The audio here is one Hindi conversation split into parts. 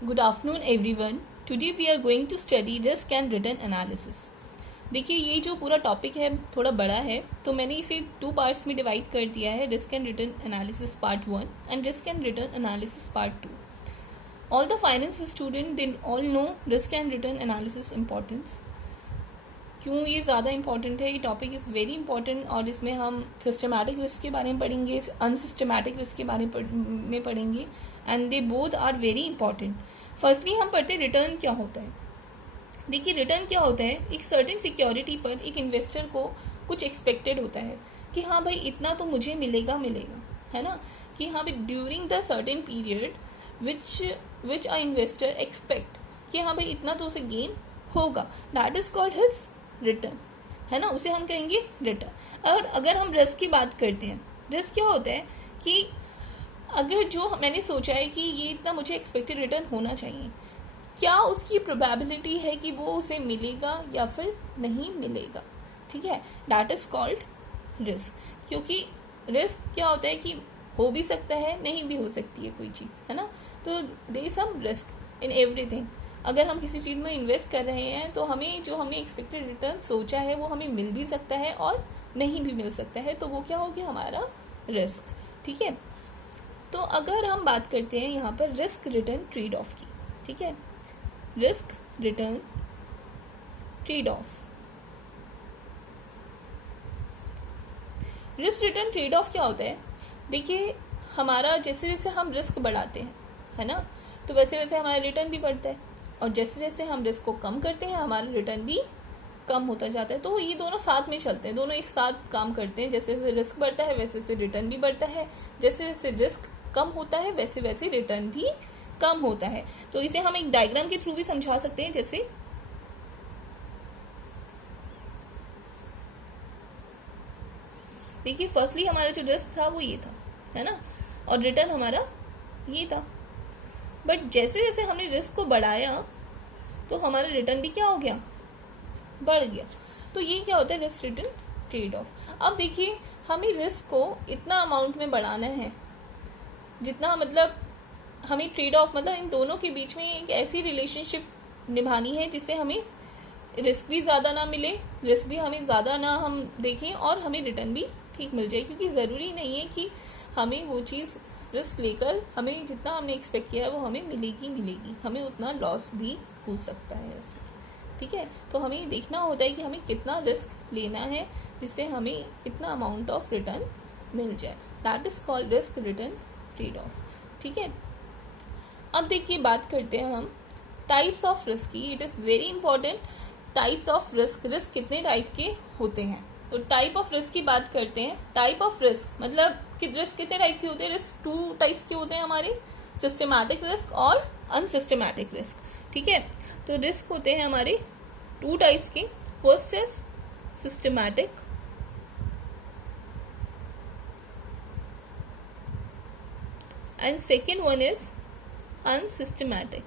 Good afternoon everyone. Today we are going to study risk and return analysis. देखिए ये जो पूरा टॉपिक है थोड़ा बड़ा है, तो मैंने इसे 2 पार्ट्स में डिवाइड कर दिया है, risk and return analysis part 1 and risk and return analysis part 2. All the finance student they all know risk and return analysis importance. क्यों ये ज़्यादा इंपॉर्टेंट है, ये टॉपिक इज़ वेरी इंपॉर्टेंट और इसमें हम सिस्टमैटिक रिस्क के बारे में पढ़ेंगे, अनसिस्टमैटिक रिस्क के बारे में पढ़ेंगे and they both are very important. Firstly हम पढ़ते हैं रिटर्न क्या होता है. देखिए रिटर्न क्या होता है, एक सर्टेन सिक्योरिटी पर एक इन्वेस्टर को कुछ एक्सपेक्टेड होता है कि हाँ भाई इतना तो मुझे मिलेगा, है ना, कि हाँ भाई during the certain period which a investor expect कि हाँ भाई इतना तो उसे गेन होगा, that is called his return, है ना, उसे हम कहेंगे रिटर्न. और अगर हम रिस्क की बात करते हैं, रिस्क क्या होता है कि अगर जो मैंने सोचा है कि ये इतना मुझे एक्सपेक्टेड रिटर्न होना चाहिए, क्या उसकी प्रोबेबिलिटी है कि वो उसे मिलेगा या फिर नहीं मिलेगा. ठीक है, दैट इज कॉल्ड रिस्क. क्योंकि रिस्क क्या होता है कि हो भी सकता है, नहीं भी हो सकती है कोई चीज़, है ना. तो there is some risk in everything. अगर हम किसी चीज़ में इन्वेस्ट कर रहे हैं तो हमें जो हमने एक्सपेक्टेड रिटर्न सोचा है वो हमें मिल भी सकता है और नहीं भी मिल सकता है, तो वो क्या हो गया हमारा रिस्क. ठीक है, तो अगर हम बात करते हैं यहाँ पर रिस्क रिटर्न ट्रेड ऑफ की. ठीक है, risk return trade off. Risk return trade off क्या होता है, देखिए हमारा जैसे जैसे हम रिस्क बढ़ाते हैं, है ना, तो वैसे वैसे हमारा रिटर्न भी बढ़ता है, और जैसे जैसे हम रिस्क को कम करते हैं हमारा रिटर्न भी कम होता जाता है. तो ये दोनों साथ में चलते हैं, दोनों एक साथ काम करते हैं. जैसे जैसे रिस्क बढ़ता है वैसे वैसे रिटर्न भी बढ़ता है, जैसे जैसे रिस्क कम होता है वैसे वैसे रिटर्न भी कम होता है. तो इसे हम एक डायग्राम के थ्रू भी समझा सकते हैं. जैसे देखिए फर्स्टली हमारा जो रिस्क था वो ये था, है ना, और रिटर्न हमारा ये था. बट जैसे जैसे हमने रिस्क को बढ़ाया तो हमारा रिटर्न भी क्या हो गया, बढ़ गया. तो ये क्या होता है रिस्क रिटर्न ट्रेड ऑफ. अब देखिए हमें रिस्क को इतना अमाउंट में बढ़ाना है जितना मतलब हमें ट्रेड ऑफ मतलब इन दोनों के बीच में एक ऐसी रिलेशनशिप निभानी है जिससे हमें रिस्क भी ज़्यादा ना मिले, रिस्क भी हमें ज़्यादा ना हम देखें और हमें रिटर्न भी ठीक मिल जाए. क्योंकि ज़रूरी नहीं है कि हमें वो चीज़ रिस्क लेकर हमें जितना हमने एक्सपेक्ट किया है वो हमें मिलेगी, हमें उतना लॉस भी हो सकता है उसमें. ठीक है, तो हमें देखना होता है कि हमें कितना रिस्क लेना है जिससे हमें इतना अमाउंट ऑफ रिटर्न मिल जाए. That is called risk return trade off. ठीक है, अब देखिए बात करते हैं हम टाइप्स ऑफ रिस्क की. It is very important. Types of risk, risk कितने टाइप के होते हैं, तो टाइप ऑफ रिस्क की बात करते हैं. टाइप ऑफ रिस्क मतलब कि रिस्क कितने टाइप के होते हैं, रिस्क 2 टाइप्स के होते हैं हमारे, सिस्टमैटिक रिस्क और अनसिस्टमैटिक रिस्क. ठीक है, तो रिस्क होते हैं हमारे 2 टाइप्स के. First is systematic and second one is unsystematic.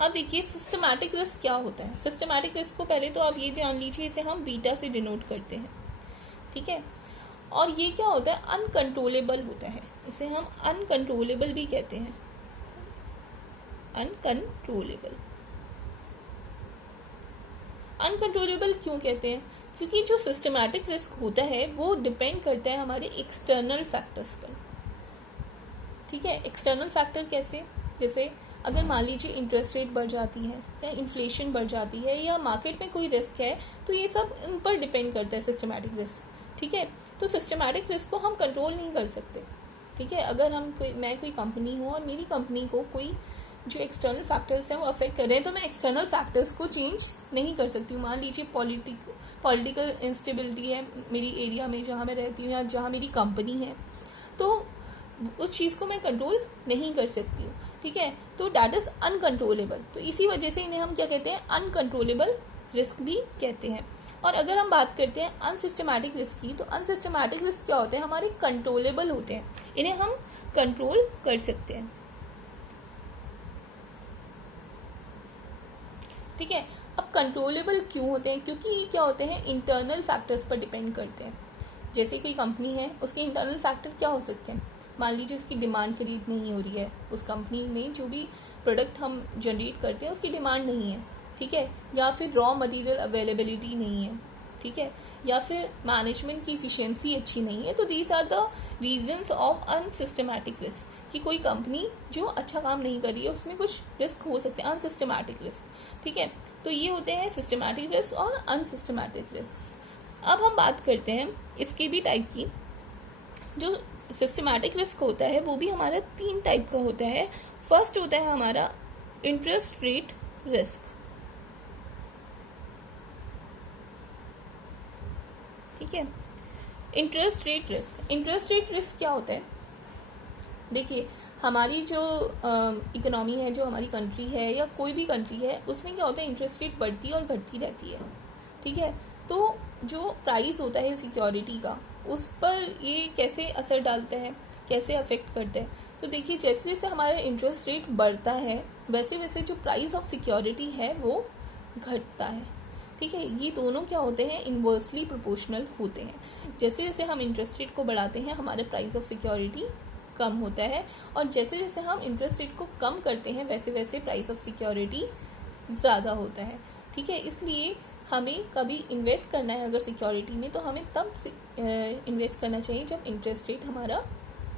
अब देखिए सिस्टमैटिक रिस्क क्या होता है. सिस्टमैटिक रिस्क को पहले तो आप ये जान लीजिए, इसे हम बीटा से डिनोट करते हैं. ठीक है, और ये क्या होता है, अनकंट्रोलेबल होता है. इसे हम अनकंट्रोलेबल भी कहते हैं. अनकंट्रोलेबल. अनकंट्रोलेबल क्यों कहते हैं, क्योंकि जो सिस्टमैटिक रिस्क होता है वो डिपेंड करता है हमारे एक्सटर्नल फैक्टर्स पर. ठीक है, एक्सटर्नल फैक्टर कैसे, जैसे अगर मान लीजिए इंटरेस्ट रेट बढ़ जाती है या इन्फ्लेशन बढ़ जाती है या मार्केट में कोई रिस्क है, तो ये सब इन पर डिपेंड करता है सिस्टमैटिक रिस्क. ठीक है, तो सिस्टमैटिक रिस्क को हम कंट्रोल नहीं कर सकते. ठीक है, अगर मैं कोई कंपनी हूँ और मेरी कंपनी को कोई जो एक्सटर्नल फैक्टर्स हैं वो अफेक्ट कर रहे हैं, तो मैं एक्सटर्नल फैक्टर्स को चेंज नहीं कर सकती हूँ. मान लीजिए पॉलिटिकल इंस्टेबिलिटी है मेरी एरिया में जहाँ मैं रहती हूँ या जहाँ मेरी कंपनी है, तो उस चीज़ को मैं कंट्रोल नहीं कर सकती हूँ. ठीक है, तो डैट इज़ अनकंट्रोलेबल. तो इसी वजह से इन्हें हम क्या कहते हैं, अनकंट्रोलेबल रिस्क भी कहते हैं. और अगर हम बात करते हैं अनसिस्टमैटिक रिस्क की, तो अनसिस्टमैटिक रिस्क क्या होते हैं, हमारे कंट्रोलेबल होते हैं, इन्हें हम कंट्रोल कर सकते हैं. ठीक है, अब कंट्रोलेबल क्यों होते हैं, क्योंकि ये क्या होते हैं, इंटरनल फैक्टर्स पर डिपेंड करते हैं. जैसे कोई कंपनी है, उसके इंटरनल फैक्टर क्या हो सकते हैं, मान लीजिए उसकी डिमांड क्रिएट नहीं हो रही है, उस कंपनी में जो भी प्रोडक्ट हम जनरेट करते हैं उसकी डिमांड नहीं है, ठीक है, या फिर रॉ मटेरियल अवेलेबिलिटी नहीं है, ठीक है, या फिर मैनेजमेंट की इफिशिएंसी अच्छी नहीं है, तो these are the reasons of unsystematic risk, कि कोई कंपनी जो अच्छा काम नहीं कर रही है उसमें कुछ रिस्क हो सकते हैं, अनसिस्टमैटिक रिस्क, ठीक है। तो ये होते हैं सिस्टमैटिक रिस्क और अनसिस्टमैटिक रिस्क। अब हम बात करते हैं इसके भी टाइप की। जो सिस्टमैटिक रिस्क होता है वो भी हमारा 3 टाइप का होता है। फर्स्ट होता है हमारा इंटरेस्ट रेट रिस्क, ठीक है। Interest rate risk, interest rate risk क्या होता है? देखिए, हमारी जो इकोनॉमी है, जो हमारी कंट्री है या कोई भी कंट्री है, उसमें क्या होता है, इंटरेस्ट रेट बढ़ती और घटती रहती है, ठीक है। तो जो प्राइस होता है सिक्योरिटी का, उस पर ये कैसे असर डालता है, कैसे अफेक्ट करता है? तो देखिए, जैसे जैसे हमारा इंटरेस्ट रेट बढ़ता है वैसे वैसे जो प्राइस ऑफ सिक्योरिटी है वो घटता है, ठीक है। ये दोनों क्या होते हैं, इन्वर्सली प्रोपोर्शनल होते हैं। जैसे जैसे हम इंटरेस्ट रेट को बढ़ाते हैं हमारे प्राइस ऑफ सिक्योरिटी कम होता है, और जैसे जैसे हम इंटरेस्ट रेट को कम करते हैं वैसे वैसे प्राइस ऑफ सिक्योरिटी ज़्यादा होता है, ठीक है। इसलिए हमें कभी इन्वेस्ट करना है अगर सिक्योरिटी में, तो हमें तब इन्वेस्ट करना चाहिए जब इंटरेस्ट रेट हमारा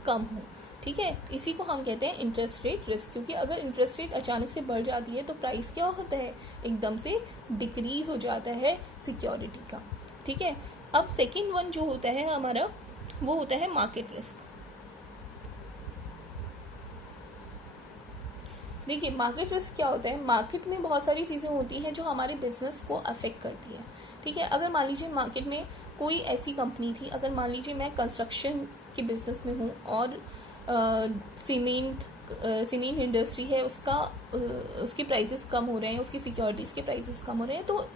कम हो, ठीक है। इसी को हम कहते हैं इंटरेस्ट रेट रिस्क, क्योंकि अगर इंटरेस्ट रेट अचानक से बढ़ जाती है तो प्राइस क्या होता है, एकदम से डिक्रीज हो जाता है सिक्योरिटी का, ठीक है। अब सेकेंड वन जो होता है हमारा, वो होता है मार्केट रिस्क। देखिए, मार्केट रिस्क क्या होता है? मार्केट में बहुत सारी चीज़ें होती हैं जो हमारे बिजनेस को अफेक्ट करती है, ठीक है। अगर मान लीजिए मार्केट में कोई ऐसी कंपनी थी, अगर मान लीजिए मैं कंस्ट्रक्शन के बिजनेस में हूँ और सीमेंट इंडस्ट्री है, उसके प्राइसेस कम हो रहे हैं, उसकी सिक्योरिटीज़ के प्राइसेस कम हो रहे हैं, तो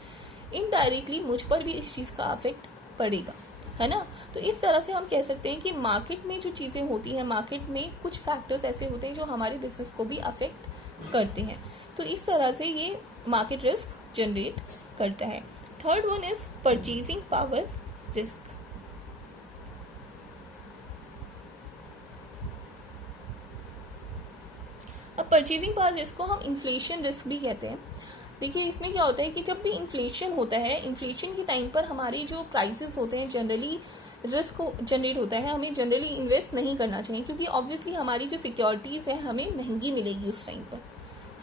इनडायरेक्टली मुझ पर भी इस चीज़ का अफेक्ट पड़ेगा, है ना। तो इस तरह से हम कह सकते हैं कि मार्केट में जो चीज़ें होती हैं, मार्केट में कुछ फैक्टर्स ऐसे होते हैं जो हमारे बिजनेस को भी अफेक्ट करते हैं। तो इस तरह से ये मार्केट रिस्क जनरेट करता है। Third one is purchasing power risk. अब परचेजिंग पावर रिस्क को हम इन्फ्लेशन रिस्क भी कहते हैं। देखिए, इसमें क्या होता है कि जब भी इन्फ्लेशन होता है, इन्फ्लेशन के टाइम पर हमारे जो प्राइसेस होते हैं जनरली रिस्क जनरेट होता है, हमें जनरली इन्वेस्ट नहीं करना चाहिए, क्योंकि ऑब्वियसली हमारी जो सिक्योरिटीज़ हैं हमें महंगी मिलेगी उस टाइम पर,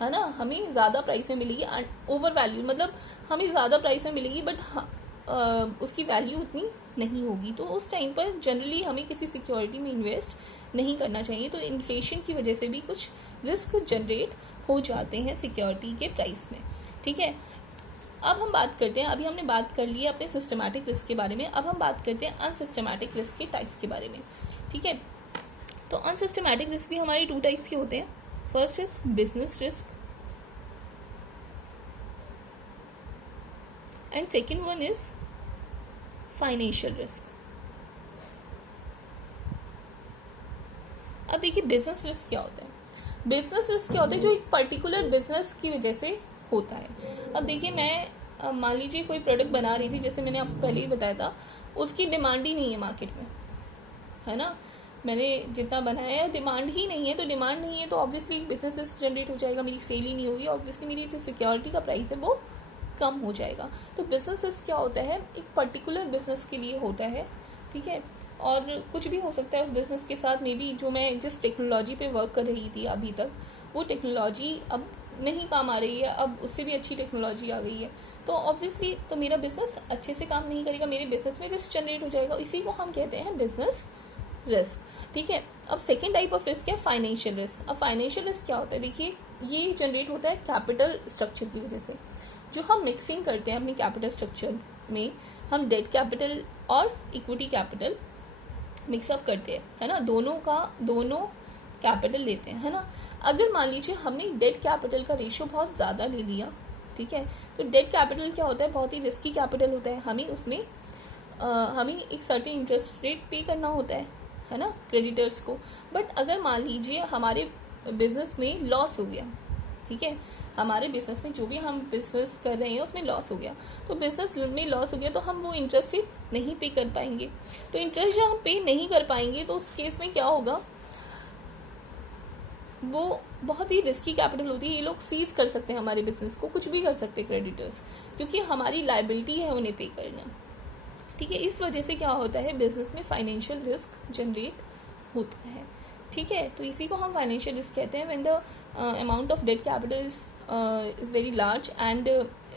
है ना। हमें ज़्यादा प्राइस में मिलेगी, ओवर वैल्यू, मतलब हमें ज़्यादा प्राइस में मिलेगी बट उसकी वैल्यू उतनी नहीं होगी। तो उस टाइम पर जनरली हमें किसी सिक्योरिटी में इन्वेस्ट नहीं करना चाहिए। तो इन्फ्लेशन की वजह से भी कुछ रिस्क जनरेट हो जाते हैं सिक्योरिटी के प्राइस में, ठीक है। अब हम बात करते हैं, अभी हमने बात कर ली है अपने सिस्टमैटिक रिस्क के बारे में, अब हम बात करते हैं अनसिस्टमैटिक रिस्क के टाइप्स के बारे में, ठीक है। तो अनसिस्टमैटिक रिस्क भी हमारी 2 टाइप्स के होते हैं। First is business risk and second one is financial risk. अब देखिए, बिजनेस रिस्क क्या होता है? बिजनेस रिस्क क्या होता है? जो एक पर्टिकुलर बिजनेस की वजह से होता है। अब देखिए, मैं मान लीजिए कोई प्रोडक्ट बना रही थी, जैसे मैंने आपको पहले ही बताया था, उसकी डिमांड ही नहीं है मार्केट में, है ना। मैंने जितना बनाया है डिमांड ही नहीं है, तो डिमांड नहीं है तो ऑब्वियसली बिजनेस रिस्क जनरेट हो जाएगा, मेरी सेल ही नहीं होगी, ऑब्वियसली मेरी जो सिक्योरिटी का प्राइस है वो कम हो जाएगा। तो बिजनेस रिस्क क्या होता है? एक पर्टिकुलर बिजनेस के लिए होता है, ठीक है। और कुछ भी हो सकता है उस बिजनेस के साथ, मे बी जो मैं जिस टेक्नोलॉजी पे वर्क कर रही थी अभी तक, वो टेक्नोलॉजी अब नहीं काम आ रही है, अब उससे भी अच्छी टेक्नोलॉजी आ गई है, तो ऑब्वियसली तो मेरा बिजनेस अच्छे से काम नहीं करेगा, मेरे बिजनेस में रिस्क जनरेट हो जाएगा। इसी को हम कहते हैं बिजनेस रिस्क, ठीक है। अब सेकेंड टाइप ऑफ रिस्क है फाइनेंशियल रिस्क। अब फाइनेंशियल रिस्क क्या होता है? देखिए, ये जनरेट होता है कैपिटल स्ट्रक्चर की वजह से। जो हम मिक्सिंग करते हैं अपने कैपिटल स्ट्रक्चर में, हम डेट कैपिटल और इक्विटी कैपिटल मिक्सअप करते हैं, है ना, दोनों कैपिटल लेते हैं, है ना। अगर मान लीजिए हमने डेट कैपिटल का रेशियो बहुत ज़्यादा ले लिया, ठीक है, तो डेट कैपिटल क्या होता है? बहुत ही रिस्की कैपिटल होता है। हमें उसमें हमें एक सर्टेन इंटरेस्ट रेट पे करना होता है ना, क्रेडिटर्स को। बट अगर मान लीजिए हमारे बिजनेस में लॉस हो गया, ठीक है, हमारे बिजनेस में जो भी हम बिजनेस कर रहे हैं उसमें लॉस हो गया, तो बिजनेस में लॉस हो गया तो हम वो इंटरेस्ट नहीं पे कर पाएंगे। तो इंटरेस्ट जब हम पे नहीं कर पाएंगे तो उस केस में क्या होगा वो बहुत ही रिस्की कैपिटल होती है। ये लोग सीज कर सकते हैं हमारे बिजनेस को, कुछ भी कर सकते हैं क्रेडिटर्स, क्योंकि हमारी लाइबिलिटी है उन्हें पे करना। ठीक है, इस वजह से क्या होता है, बिजनेस में फाइनेंशियल रिस्क जनरेट होता है। ठीक है, तो इसी को हम फाइनेंशियल रिस्क कहते हैं, when the amount of debt capital is very large and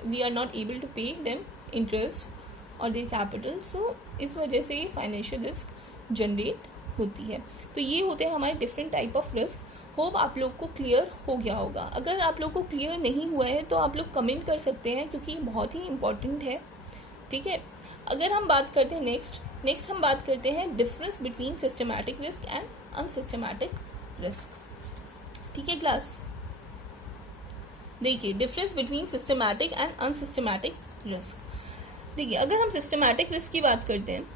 we are not able to pay them interest और देयर कैपिटल। सो इस वजह से ये फाइनेंशियल रिस्क जनरेट होती है। तो ये होते हैं हमारे different type of risk. Hope आप लोग को क्लियर हो गया होगा। अगर आप लोग को क्लियर नहीं हुआ है तो आप लोग कमेंट कर सकते हैं, क्योंकि ये बहुत ही इंपॉर्टेंट है। ठीक है, अगर हम बात करते हैं नेक्स्ट हम बात करते हैं difference between systematic risk and unsystematic risk. ठीक है क्लास, देखिए difference between systematic and unsystematic risk. देखिए अगर हम सिस्टमैटिक रिस्क की बात करते हैं,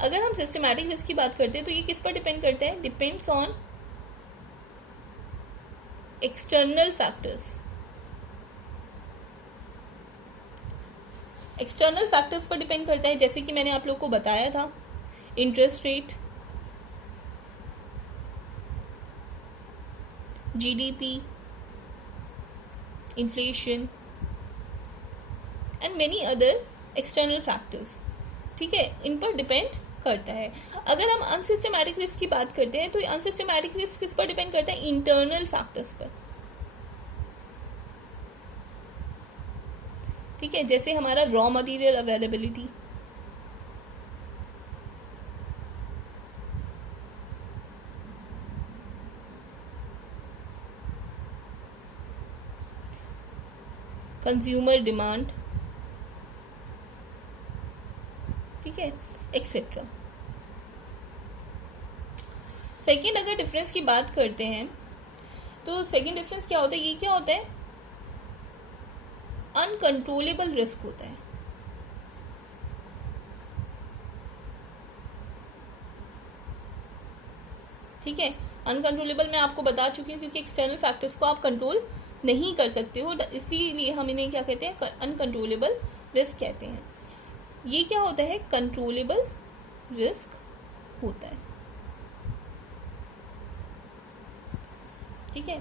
अगर हम सिस्टमैटिक रिस्क की बात करते हैं तो ये किस पर डिपेंड करता है, depends on external factors. External factors पर डिपेंड करता है, जैसे कि मैंने आप लोग को बताया था, interest rate, GDP, inflation and many other external factors. ठीक है, इन पर डिपेंड करता है। अगर हम अनसिस्टमैटिक रिस्क की बात करते हैं तो अनसिस्टमैटिक रिस्क किस पर डिपेंड करता है, इंटरनल फैक्टर्स पर। ठीक है, जैसे हमारा raw material availability, consumer demand, ठीक है, एक्सेट्रा। सेकेंड अगर डिफरेंस की बात करते हैं तो सेकेंड डिफरेंस क्या होता है, ये क्या होता है, अनकंट्रोलेबल रिस्क होता है। ठीक है, अनकंट्रोलेबल मैं आपको बता चुकी हूँ, क्योंकि एक्सटर्नल फैक्टर्स को आप कंट्रोल नहीं कर सकते हो, इसलिए हम इन्हें क्या कहते हैं, अनकंट्रोलेबल रिस्क कहते हैं। ये क्या होता है, कंट्रोलेबल रिस्क होता है। ठीक है,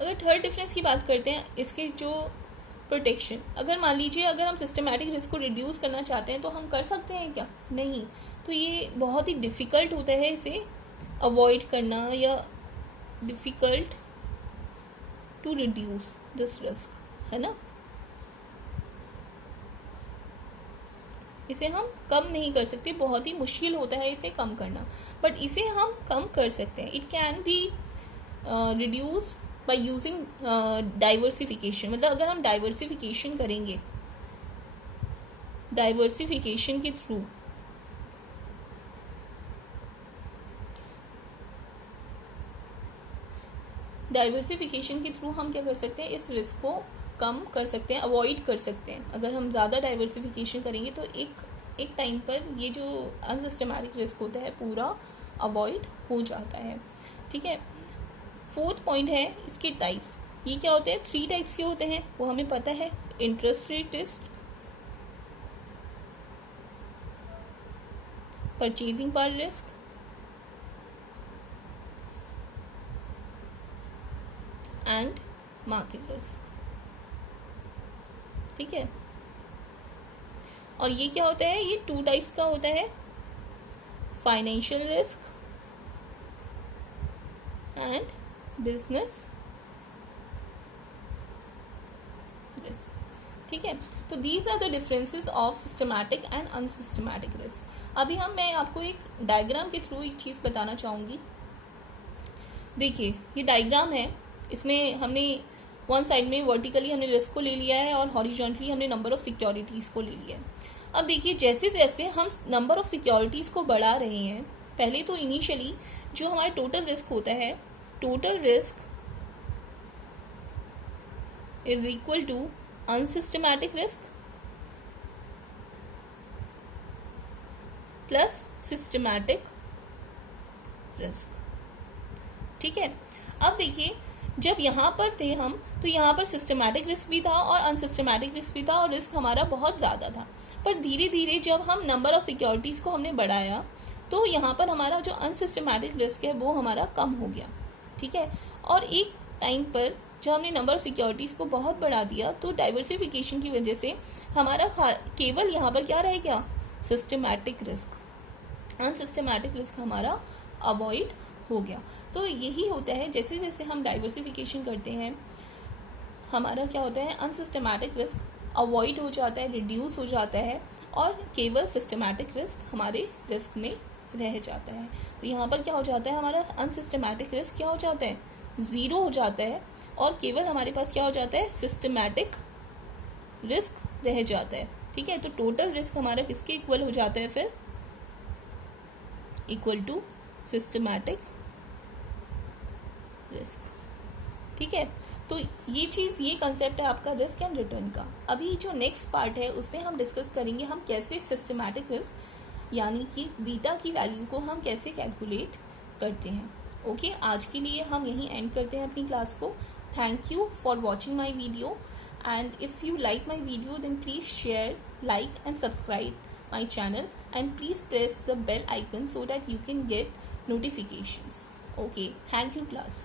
अगर थर्ड डिफरेंस की बात करते हैं, इसके जो प्रोटेक्शन, अगर मान लीजिए अगर हम सिस्टमैटिक रिस्क को रिड्यूस करना चाहते हैं तो हम कर सकते हैं क्या, नहीं। तो ये बहुत ही डिफ़िकल्ट होता है इसे अवॉइड करना, या difficult to reduce this risk, है ना। इसे हम कम नहीं कर सकते, बहुत ही मुश्किल होता है इसे कम करना, बट इसे हम कम कर सकते हैं। It can be reduce by using diversification. मतलब अगर हम डाइवर्सिफिकेशन करेंगे, डाइवर्सिफिकेशन के थ्रू हम क्या कर सकते हैं, इस रिस्क को कम कर सकते हैं, अवॉइड कर सकते हैं। अगर हम ज़्यादा डाइवर्सिफिकेशन करेंगे तो एक टाइम पर ये जो अनसिस्टमैटिक रिस्क होता है पूरा अवॉइड हो जाता है। ठीक है, फोर्थ पॉइंट है इसके टाइप्स। ये क्या होते हैं, 3 टाइप्स के होते हैं, वो हमें पता है, interest rate risk, purchasing power risk and market risk. ठीक है, और ये क्या होता है, ये 2 टाइप्स का होता है, financial risk and business risk. ठीक है, तो these are the differences of systematic and unsystematic risk. अभी मैं आपको एक डायग्राम के थ्रू एक चीज़ बताना चाहूँगी। देखिए ये डायग्राम है, इसमें हमने वन साइड में वर्टिकली हमने रिस्क को ले लिया है और हॉरिजॉन्टली हमने नंबर ऑफ सिक्योरिटीज़ को ले लिया है। अब देखिए जैसे जैसे हम नंबर ऑफ सिक्योरिटीज़ को बढ़ा रहे हैं, पहले तो इनिशियली जो हमारा टोटल रिस्क होता है, total risk is equal to unsystematic risk plus systematic risk. ठीक है, अब देखिए जब यहाँ पर थे हम, तो यहाँ पर सिस्टमैटिक रिस्क भी था और अनसिस्टमैटिक रिस्क भी था, और रिस्क हमारा बहुत ज़्यादा था। पर धीरे धीरे जब हम नंबर ऑफ सिक्योरिटीज़ को हमने बढ़ाया, तो यहाँ पर हमारा जो अनसिस्टमैटिक रिस्क है वो हमारा कम हो गया, ठीक है। और एक टाइम पर जब हमने नंबर ऑफ सिक्योरिटीज़ को बहुत बढ़ा दिया, तो डाइवर्सिफिकेशन की वजह से हमारा केवल यहाँ पर क्या रह गया, सिस्टमैटिक रिस्क। अनसिस्टमैटिक रिस्क हमारा अवॉइड हो गया। तो यही होता है, जैसे जैसे हम डाइवर्सिफिकेशन करते हैं हमारा क्या होता है, अनसिस्टमैटिक रिस्क अवॉइड हो जाता है, रिड्यूस हो जाता है, और केवल सिस्टमैटिक रिस्क हमारे रिस्क में रह जाता है। तो यहाँ पर क्या हो जाता है, हमारा अनसिस्टमैटिक रिस्क क्या हो जाता है, ज़ीरो हो जाता है, और केवल हमारे पास क्या हो जाता है, सिस्टमैटिक रिस्क रह जाता है, ठीक है। तो टोटल रिस्क हमारा किसके इक्वल हो जाता है फिर, इक्वल टू सिस्टमैटिक रिस्क, ठीक है। तो ये चीज़, ये कंसेप्ट है आपका रिस्क एंड रिटर्न का। अभी जो नेक्स्ट पार्ट है उसमें हम डिस्कस करेंगे हम कैसे सिस्टमैटिक रिस्क यानी कि बीटा की वैल्यू को हम कैसे कैलकुलेट करते हैं। ओके, आज के लिए हम यहीं एंड करते हैं अपनी क्लास को। Thank you for watching my video, and if you like my video then please share, like and subscribe my channel, and please press the bell icon so that you can get notifications. Okay, thank you class.